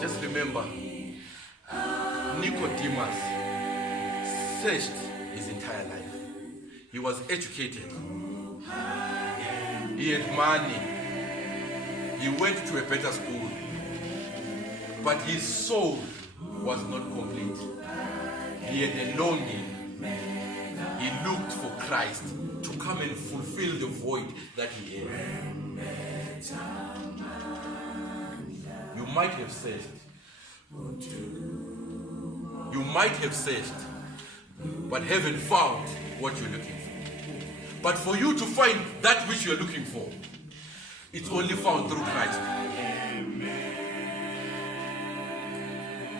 Just remember, Nicodemus searched his entire life. He was educated. He had money. He went to a better school. But his soul was not complete. He had a longing. He looked for Christ to come and fulfill the void that he had. You might have searched. You might have searched, but haven't found what you're looking for. But for you to find that which you're looking for, it's only found through Christ.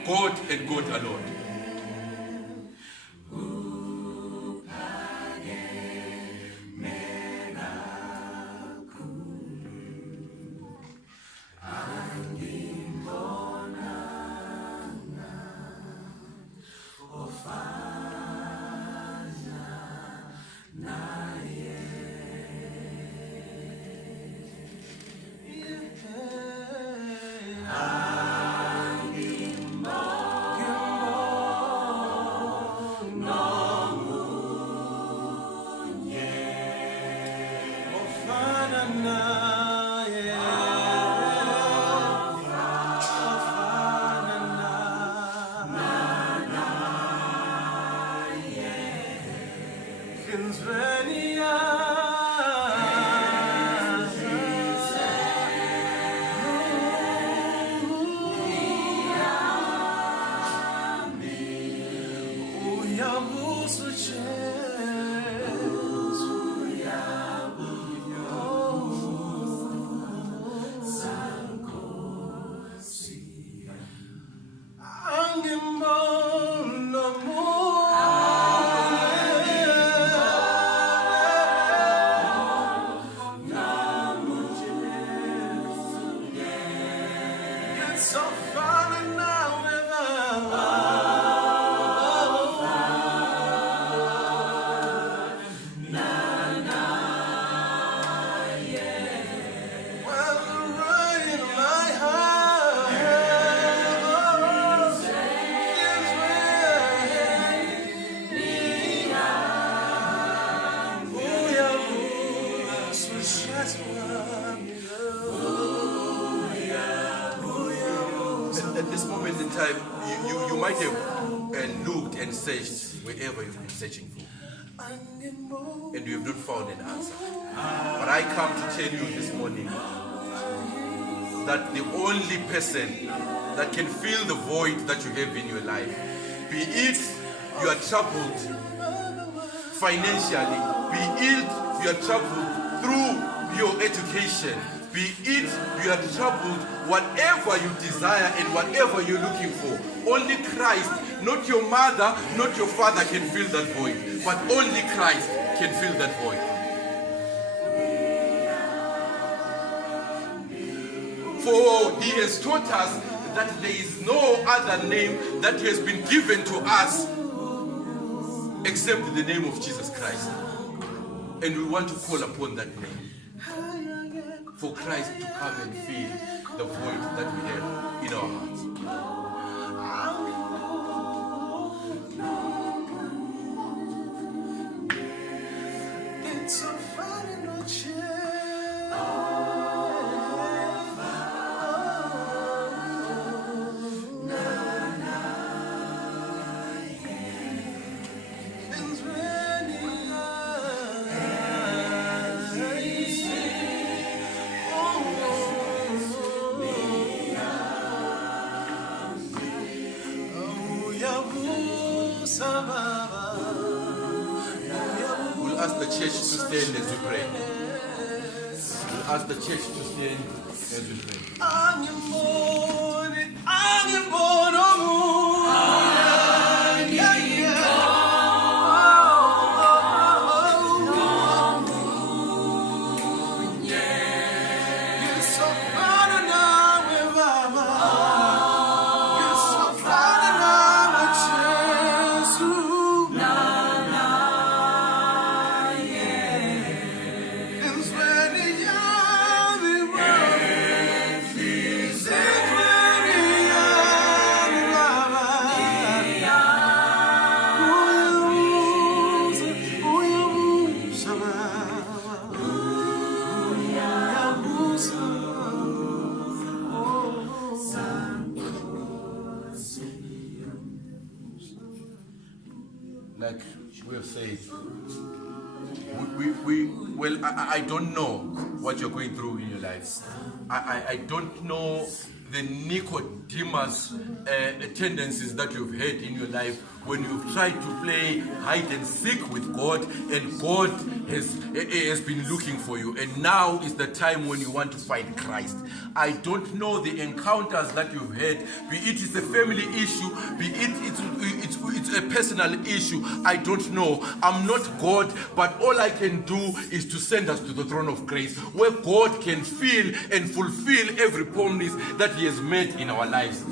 God and God alone. At this moment in time, you might have looked and searched wherever you've been searching for, and you have not found an answer. But I come to tell you this morning that the only person that can fill the void that you have in your life, be it you are troubled financially, be it you are troubled through your education, be it you are troubled, whatever you desire and whatever you're looking for, only Christ, not your mother, not your father can fill that void, but only Christ can fill that void. For he has taught us that there is no other name that has been given to us except the name of Jesus Christ. And we want to call upon that name, for Christ to come and fill the void that we have in our hearts. It's a final We'll ask the church to stand as we pray. We'll ask the church to stand as we pray. Jesus. like we have said, I don't know what you're going through in your life. I don't know the Nicodemus tendencies that you've had in your life when you've tried to play hide and seek with God, and God has been looking for you, and now is the time when you want to find Christ. I don't know the encounters that you've had, be it it's a family issue, be it it's a personal issue. I don't know. I'm not God, but all I can do is to send us to the throne of grace, where God can fill and fulfill every promise that He has made in our lives.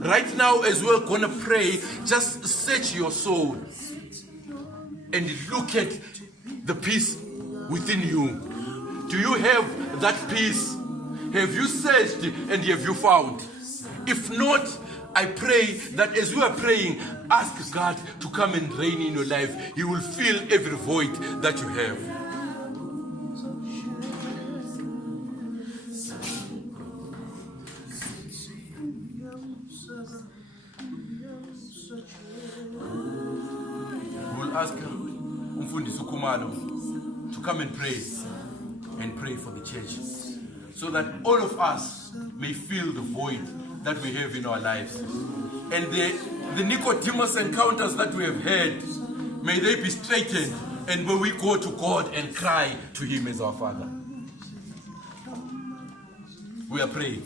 Right now, as we're going to pray, just search your soul and look at the peace within you. Do you have that peace? Have you searched and have you found? If not, I pray that as we are praying, ask God to come and reign in your life. He will fill every void that you have. We'll ask Umfundisi Khumalo to come and pray for the church, so that all of us may fill the void that we have in our lives. And the Nicodemus encounters that we have had, may they be straightened, and may we go to God and cry to Him as our Father. We are praying.